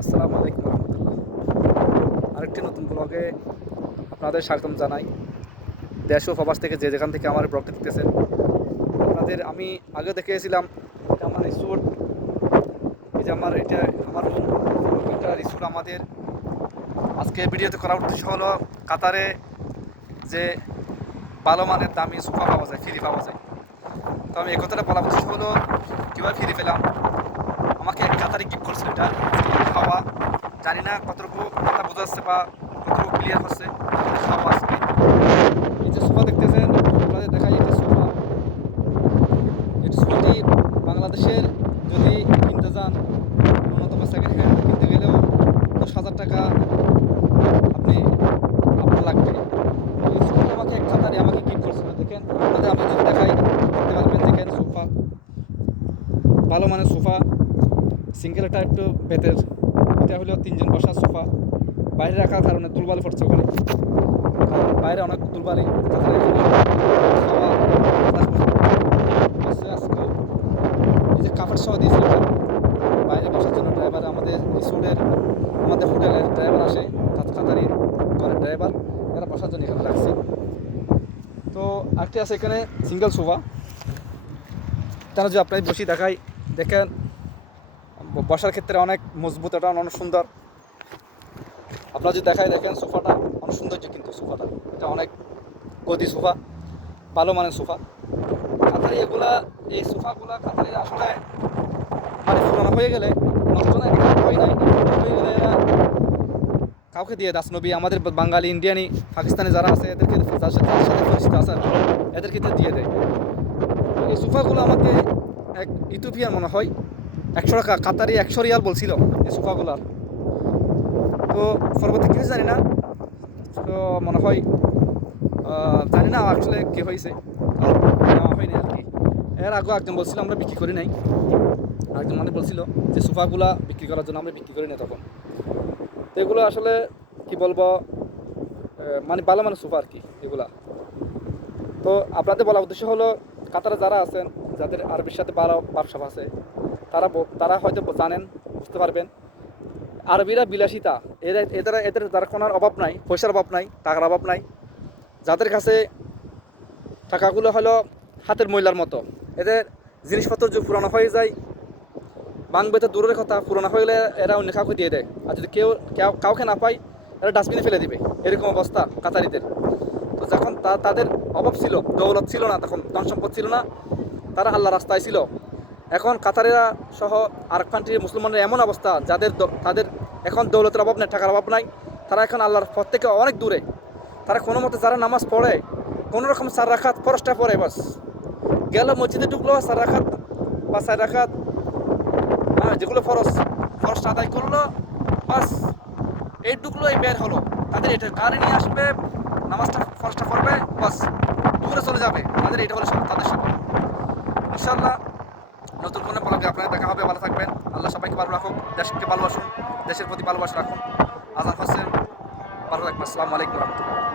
আসসালামু আলাইকুম রহমতুল্লাহ। আরেকটি নতুন ব্লগে আপনাদের স্বাগতম জানাই। দেশ ও প্রবাস থেকে যে যেখান থেকে আমার ব্লগটি দেখতেছেন, আপনাদের আমি আগে দেখিয়েছিলাম এটা আমার রিসোর্ট, এই যে আমার এটা আমার এটা রিসোর্ট আমাদের। আজকে ভিডিওতে করার উদ্দেশ্য হলো কাতারে যে ভালো মানের দামি সোফা পাওয়া যায় ফ্রি পাওয়া যায়। তো আমি এই কথাটা বলা উদ্দেশ্য হলো, কীভাবে ফ্রি পেলাম? কাতারে গিফট করছিল এটা। খাওয়া জানি না কতটুকু কথা বোঝা যাচ্ছে বা কতটুকু ক্লিয়ার হচ্ছে। খাওয়া আজকে এই যে সোফা দেখতেছেন, আপনাদের দেখাই এটা সোফা। এই সোফাটি বাংলাদেশের যদি কিনতে যান, ন্যূনতম সেকেন্ড হ্যান্ড কিনতে গেলেও দশ হাজার টাকা আপনি, আপনার লাগবে। এই সোফাটি আমাকে এক কাতারে আমাকে গিফট করছিল। দেখেন, আপনাদের আমি যদি দেখাই, দেখতে পারবেন, দেখেন সোফা। ভালো মানের সোফা। সিঙ্গেলটা একটু বেতের। এটা হলো তিনজন বসার সোফা। বাইরে রাখার কারণে তুলবালি পড়ছে ওখানে। বাইরে অনেক বসে আজকে এই যে কাপড় সহ দিয়েছিল বাইরে বসার জন্য ড্রাইভার আমাদের রিসোর্টের, আমাদের হোটেলের ড্রাইভার আসে কাতারি ঘরের ড্রাইভার এরা বসার জন্য এখানে রাখছে। তো আরেকটি আছে এখানে সিঙ্গেল সোফা তারা যদি আপনার বসি দেখাই দেখেন বসার ক্ষেত্রে অনেক মজবুত, এটা অনেক সুন্দর। আপনারা যদি দেখাই দেখেন সোফাটা, অনেক সৌন্দর্য কিন্তু সোফাটা। এটা অনেক গদি সোফা, ভালো মানের সোফা। কাতারে এগুলা, এই সোফাগুলা কাতারে আসলে মানে পুরানো হয়ে গেলে, নষ্ট হয় নাই হয়ে গেলে এরা কাউকে দিয়ে দাস নবী, আমাদের বাঙালি, ইন্ডিয়ানি, পাকিস্তানি যারা আছে, এদেরকে সাথে পরিচিত এদেরকে দিয়ে দেয়। এই সোফাগুলো আমাকে এক ইথিওপিয়ান মনে হয় একশো টাকা, কাতারি একশো রিয়াল বলছিল এই সোফাগুলার তো পরবর্তী কিছু জানি না। তো মনে হয় জানি না আসলে কী হয়েছে। নেওয়া হয়নি আর কি। এর আগেও একজন বলছিল, আমরা বিক্রি করি নাই। একজন মানে বলছিল যে সোফাগুলা বিক্রি করার জন্য আমরা বিক্রি করি না তখন। তো এগুলো আসলে কি বলব মানে ভালো মানে সোফা আর কি এগুলা। তো আপনাদের বলা উদ্দেশ্য হলো, কাতারে যারা আছেন, যাদের আরবির সাথে বারো ব্যবসা আছে তারা তারা হয়তো জানেন, বুঝতে পারবেন। আরবিরা বিলাসিতা। এদের এদের এদের যার কোনো অভাব নাই, পয়সার অভাব নাই, টাকার অভাব নাই। যাদের কাছে টাকাগুলো হলো হাতের ময়লার মতো। এদের জিনিসপত্র যে পুরানো হয়ে যায়, বাংবে তো দূরের কথা, পুরানো হয়ে গেলে এরা অন্য কাউকে দিয়ে দেয়। আর যদি কেউ, কেউ- কাউকে না পায়, এরা ডাস্টবিনে ফেলে দিবে। এরকম অবস্থা কাতারিদের। তো যখন তাদের অভাব ছিল, দৌলত ছিল না, তখন ধন সম্পদ ছিল না, তারা আল্লাহ রাস্তায় ছিল। এখন কাতারিরা সহ আর কান্ট্রির মুসলমানদের এমন অবস্থা, যাদের তাদের এখন দৌলতের অভাব নেই, টাকার অভাব নাই। তারা এখন আল্লাহর পথ থেকে অনেক দূরে। তারা কোনো মতে যারা নামাজ পড়ে, কোনো রকম সার রাখাত ফরসটা পড়ে বাস। গেল মসজিদে ঢুকলো সার রাখাত বা সার রাখাত হ্যাঁ যেগুলো ফরস ফরসটা আদায় করল, বাস। এই ঢুকলো, এই বের হলো। তাদের এটা গাড়ি নিয়ে আসবে, নামাজটা ফরসটা পড়বে, বাস। দূরে চলে যাবে। তাদের এটা হলো তাদের সাথে ইনশাল্লাহ ব্লগে আপনাদের দেখা হবে, ভালো থাকবেন। আল্লাহ সবাইকে ভালো রাখুন দেশকে ভালোবাসুন দেশের প্রতি ভালোবাসা রাখুন আজাদ হোসেন ভালো থাকবেন। আসসালামু আলাইকুম রহমতুল্লাহ।